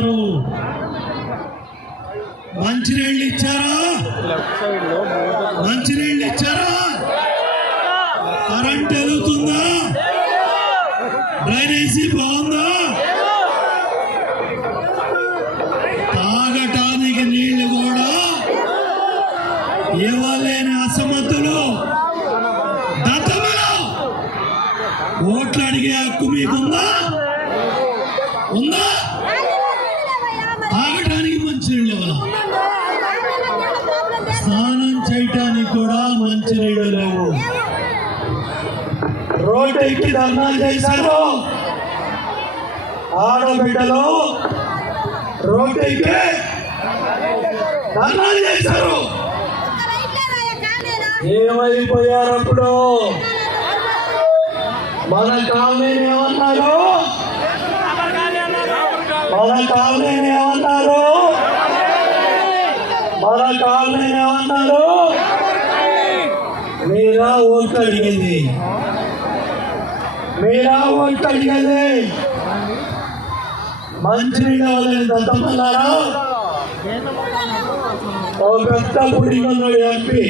ఇచ్చారు మంచినీళ్ళు ఇచ్చారా? మంచినీళ్ళు ఇచ్చారా? కరెంట్ ఎదుగుతుందా డ్రైనేజీ బాగుందా? తాగటానికి నీళ్ళు కూడా ఇవ్వలేని అసమర్థులు. దత్తములు ఓట్లు అడిగే హక్కు మీకుందా? రోడ్డు ఎక్కి ధర్నాలు చేశారు. ఆడబిడ్డలు రోడ్డు ఎక్కి ధర్నాలు చేశారు. ఏమైపోయారు అప్పుడు మన కాలనీ ఏమన్నారు? మన కాలనీ ఏమన్నారు? మన కాలనీ ఏమన్నారు? మీరా ఓట్లు అడిగేది. మీరా ఓట్లు అడిగేది మంచినీళ్ళు ఇవ్వలేదు దత్తమన్నారా ఓ పెద్ద పుడికి ఎంపీ.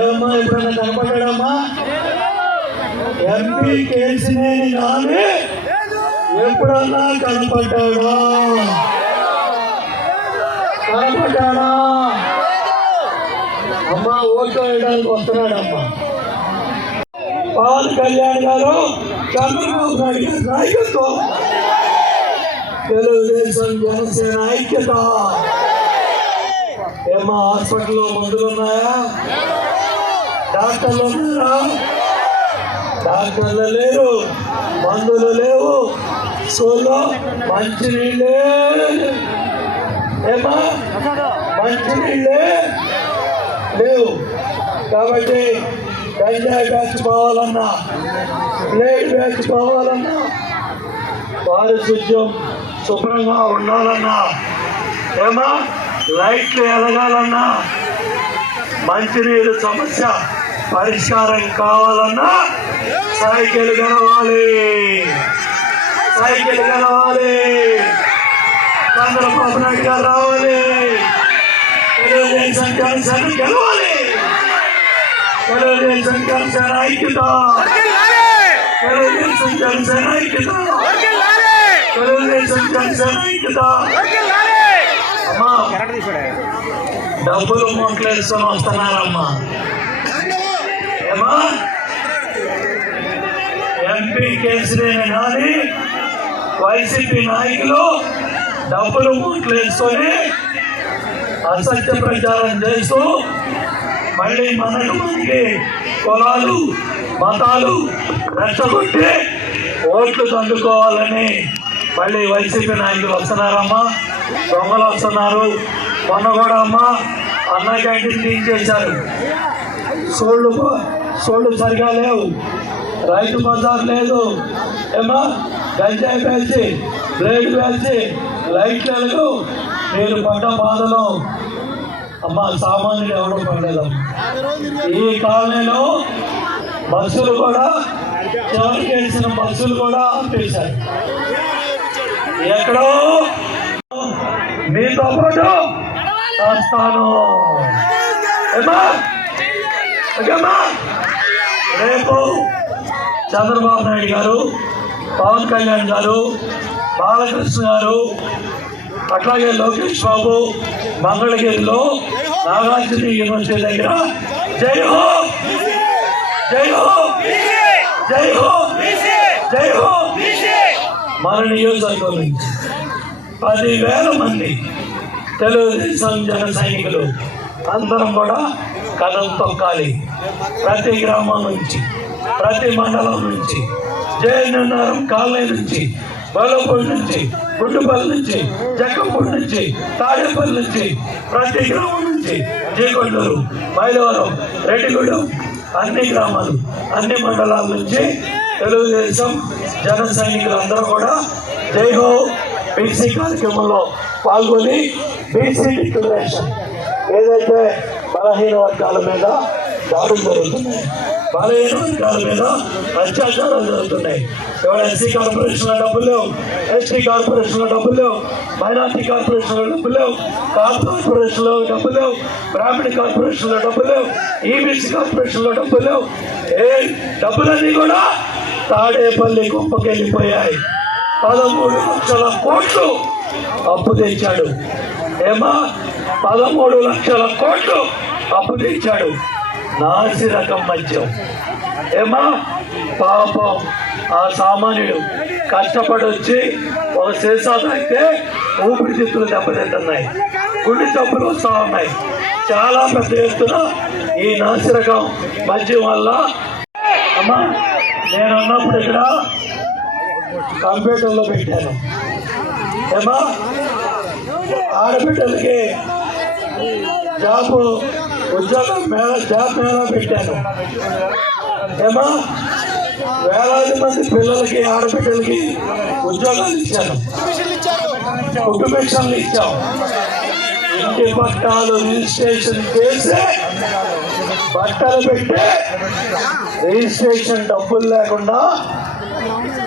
ఏమమ్మా ఎప్పుడైనా కనపడ్డాడమ్మా? ఎంపీ కేసినేని నాని ఎప్పుడన్నా కనపడ్డాడా? కనపడ్డాడా? అమ్మా ఓకే వేయడానికి వస్తున్నాడమ్మా. పవన్ కళ్యాణ్ గారు చంద్రబాబు నాయుడు నాయకత్వం. తెలుగుదేశం జనసేన ఐక్యత. ఏమా హాస్పిటల్లో మందులు ఉన్నాయా? డాక్టర్లు ఉన్నారా? డాక్టర్లు లేరు మందులు లేవు. సోలో మంచినీళ్ళే ఏమా? మంచి నీళ్ళే లేవు. కాబట్టి గంజాయి బ్యాచ్ పోవాలన్నా ప్లేట్ బ్యాచ్ పోవాలన్నా పారిశుద్ధ్యం శుభ్రంగా ఉండాలన్నా ఏమా లైట్లు ఎలగాలన్నా మంచినీరు సమస్య పరిష్కారం కావాలన్నా సైకిల్ గెలవాలి. సైకిల్ గెలవాలి. చంద్రబాబు నాయుడు గారు రావాలి. తెలుగుదేశం జనసేన గెలవాలి తెలుగుదేశం జనసేన ఐక్యత తెలుగుదేశం జనసేన ఐక్యత తెలుగుదేశం జనసేన ఐక్యత డబ్బులు మొక్కలేసుకొని వస్తున్నారమ్మా ఏమా ఎంపీ కేసీఆర్ కానీ వైసీపీ నాయకులు డబ్బులు మొక్కలేసుకొని అసత్య ప్రచారం చేస్తూ మళ్ళీ మనకు మనకి కులాలు మతాలు రెచ్చగొట్టి ఓట్లు తండుకోవాలని మళ్ళీ వైసీపీ నాయకులు వస్తున్నారమ్మా దొంగలు వస్తున్నారు. మొన్న కూడా అమ్మా అన్న క్యాంటీన్ చేశారు. సోళ్ళు సోళ్ళు సరిగా లేవు. రైతు బజార్ లేదు. ఏమా గంజాయి పేల్చి బ్లేడ్ పేల్చి లైట్లు నేను పడ్డ బాధలో అమ్మా సామాన్యుడు ఎవరు పడలేదు. ఈ కాలనీలో బస్సులు కూడా చివరికి వేసిన బస్సులు కూడా ఆపేశారు. ఎక్కడో మీతో పాటు వస్తాను రేపు చంద్రబాబు నాయుడు గారు పవన్ కళ్యాణ్ గారు బాలకృష్ణ గారు అట్లాగే లోకేష్ బాబు మంగళగిరిలో నాగార్జున యూనివర్సిటీ దగ్గర జై హో! జై హో! జై హో! జై హో! మన నియోజకవర్గం నుంచి పదివేల మంది తెలుగుదేశం జన సైనికులు అందరం కూడా కథం తొక్కాలి. ప్రతి గ్రామం నుంచి ప్రతి మండలం నుంచి జయనగరం కాలనీ నుంచి బలపూడి నుంచి గుడ్డుపల్లి నుంచి జక్కంపూడి నుంచి తాడేపల్లి నుంచి ప్రతి గ్రామం నుంచి జీకొండూరు మైలవరం రెడ్డిగూడెం అన్ని గ్రామాలు అన్ని మండలాల నుంచి తెలుగుదేశం జన సైనికులందరూ కూడా జైహో బీసీ కార్యక్రమంలో పాల్గొని బీసీ డిక్లరేషన్ ఏదైతే బలహీన వర్గాల మీద దాడులు జరుగుతున్నాయి బలహీన మీద అత్యాచారాలు జరుగుతున్నాయి. ఎవరు ఎస్సీ కార్పొరేషన్ల డబ్బులు లేవు. ఎస్టీ కార్పొరేషన్లో డబ్బులు లేవు. మైనార్టీ కార్పొరేషన్లో డబ్బులు లేవు. కాపు కార్పొరేషన్లో డబ్బులు లేవు. బ్రాహ్మణ కార్పొరేషన్లో డబ్బులు లేవు. ఈబీసీ కార్పొరేషన్లో డబ్బులు లేవు. ఏ డబ్బులన్నీ కూడా తాడేపల్లి కుప్పకెళ్ళిపోయాయి పదమూడు లక్షల కోట్లు అప్పు తెచ్చాడు. ఏమా పదమూడు లక్షల కోట్లు అప్పు తెచ్చాడు. నాసి రకం మద్యం. ఏమా పాపం ఆ సామాన్యుడు కష్టపడి వచ్చి ఒక సీసా తాగితే ఊపిరితిత్తులు దెబ్బతింటున్నాయి. గుండె జబ్బులు వస్తూ ఉన్నాయి. చాలా పెద్ద ఎత్తున ఈ నాసిరకం మద్యం వల్ల అమ్మా నేను ఉన్నప్పుడు ఇక్కడ కంప్యూటర్లో పెట్టాను. ఏమా ఆడబిడ్డలకి జాబ్ ఉద్యోగం మేళ జాబ్ పెట్టాను. ఏమా? వేలాది మంది పిల్లలకి ఆడబిడ్డలకి ఉద్యోగాలు ఇచ్చాను. కుటుంబేషన్లు ఇచ్చాం. ఇంటి పట్టాలు రిజిస్ట్రేషన్ చేసి బట్టలు పెట్టి రిజిస్ట్రేషన్ డబ్బులు లేకుండా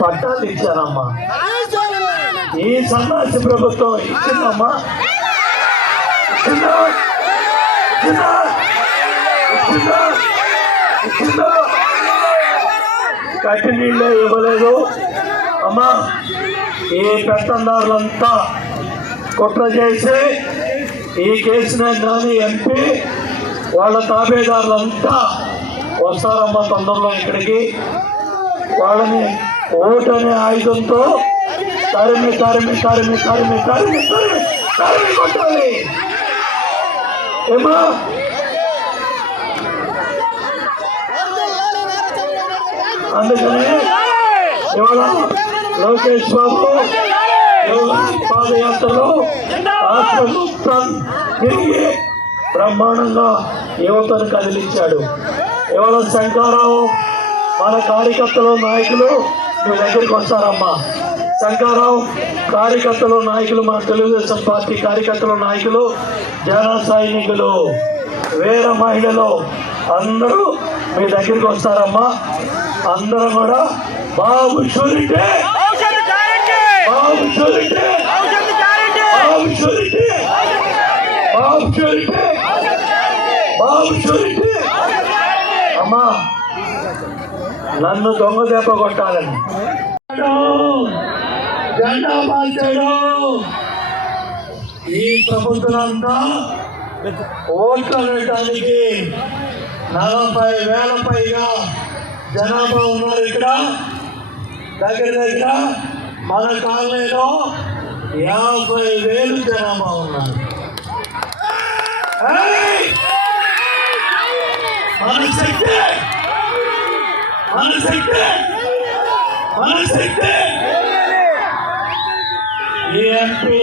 పట్టాలు ఇచ్చానమ్మా. ఈ సన్నాసి ప్రభుత్వం ఇచ్చిందమ్మా. ఇచ్చిందా ఇచ్చిందా కట్టి నీళ్ళే ఇవ్వలేదు. అమ్మా ఈ పెత్తందారులంతా కుట్ర చేసి ఈ కేసుని కానీ ఎంపీ వాళ్ళ తాబేదారులంతా వస్తారమ్మా తొందరలో ఇక్కడికి. వాళ్ళని ఓటు అనే ఆయుధంతో తరిమి తరిమి తరిమి తరిమి తరిమి తరిమి తరిమి కొట్టాలి. ఏమా అందుకని ఇవాళ లోకేష్ బాబు పాదయాత్రలో రాష్ట్ర తిరిగి బ్రహ్మాండంగా యువతను కదిలించాడు ఇవాళ శంకారావు మన కార్యకర్తలు నాయకులు మీ దగ్గరికి వస్తారమ్మా శంకారావు కార్యకర్తలు నాయకులు మన తెలుగుదేశం పార్టీ కార్యకర్తలు నాయకులు జనసైనికులు వేర మహిళలు అందరూ మీ దగ్గరికి వస్తారమ్మా. అందరూ కూడా బాబు షూరిటీ. బాబు షూరిటీ. బాబు షూరిటీ. బాబు షూరిటీ. బాబు షూరిటీ. అమ్మా నన్ను దొంగ దెబ్బ కొట్టాలని. జెండా ఈ ప్రభుత్వం అంతా ఓట్లు వేయడానికి నలభై వేల పైగా జనాభా ఉన్నారు ఇక్కడ. దగ్గర దగ్గర మన కాలనీలో యాభై వేలు జనాభా ఉన్నారు. మన శక్తి! మన శక్తి! మన శక్తి! ఈ ఎంపీ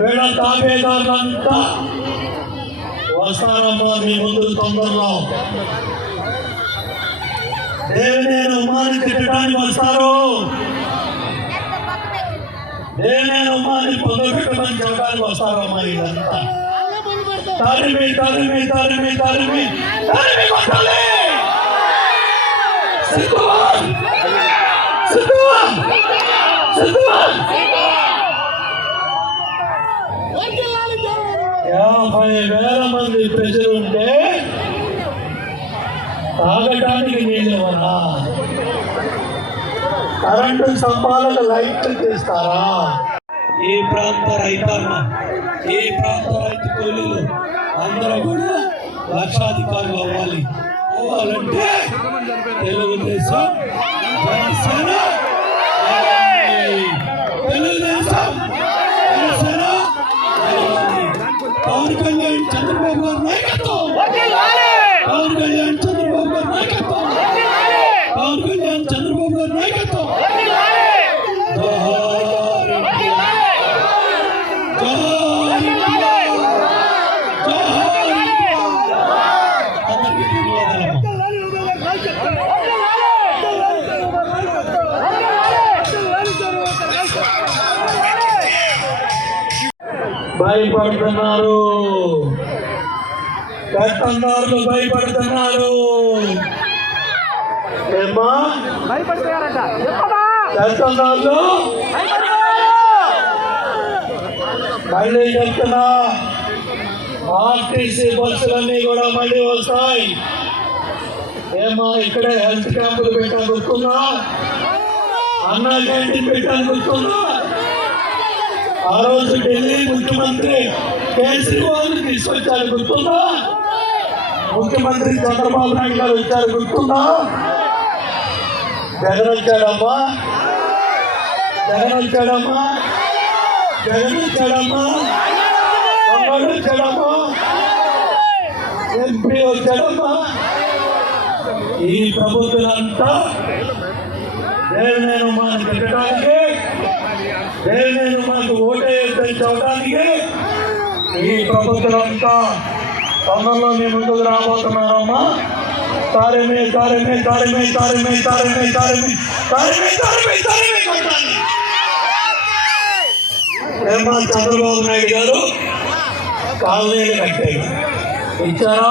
వీళ్ళ తాబేదారులంతా వస్తారమ్మా మీ ముందు తొందరలో. దేవినేని ఉమ్మాని తిట్టడానికి వస్తారు. దేవినేని ఉమ్మాని పొందబెట్టమని చెప్పడానికి వస్తారమ్మా ఇదంతా. తరిమి తరిమి తరిమి తరిమి తరిమి కొట్టాలి. సిద్ధువా సిద్ధువా సిద్ధువన్ యాభై వేల మంది ప్రజలు ఉంటే తాగటానికి నీళ్ళేమన్నా కరెంటు స్తంభాలకు లైట్లు తీస్తారా? ఈ ప్రాంత రైతాంగ ఈ ప్రాంత రైతు కూలీలు అందరూ కూడా లక్షాధికారులు అవ్వాలి. అవ్వాలంటే తెలుగుదేశం జనసేన భయపడుతున్నారు. పెత్తందారులు భయపడుతున్నారు. పెత్తందారులు మళ్ళీ చెప్తున్నా. ఆర్టీసీ బస్సులన్నీ కూడా మళ్ళీ వస్తాయి. ఏమో ఇక్కడే హెల్త్ క్యాంపులు పెట్టాను గుర్తుందా అన్నా క్యాంటీన్ పెట్టాను గుర్తుందా ఆ రోజు ఢిల్లీ ముఖ్యమంత్రి కేజ్రీవాల్ తీసుకొచ్చారు గుర్తుందా? ముఖ్యమంత్రి చంద్రబాబు నాయుడు గారు వచ్చారు గుర్తుందా? జగన్ వచ్చాడమ్మా. జగన్ వచ్చాడమ్మా. జగన్ వచ్చాడమ్మా. దొంగడు వచ్చాడమ్మా. ఎంపీ వచ్చాడమ్మా. ఈ ప్రభుత్వం అంతా నేను మనకు పెట్టడానికి నేను మనకు ఓటేయని చెప్పడానికి ఈ ప్రభుత్వాలంతా తొందరలో మీ ముందుకు రాబోతున్నారమ్మా. తారమే తారమే తారమే తారమే తారమే తారమే తారమే తారమే తారమే ఏమా చంద్రబాబు నాయుడు గారు? కాలనీలు కట్టారు ఇచ్చారా?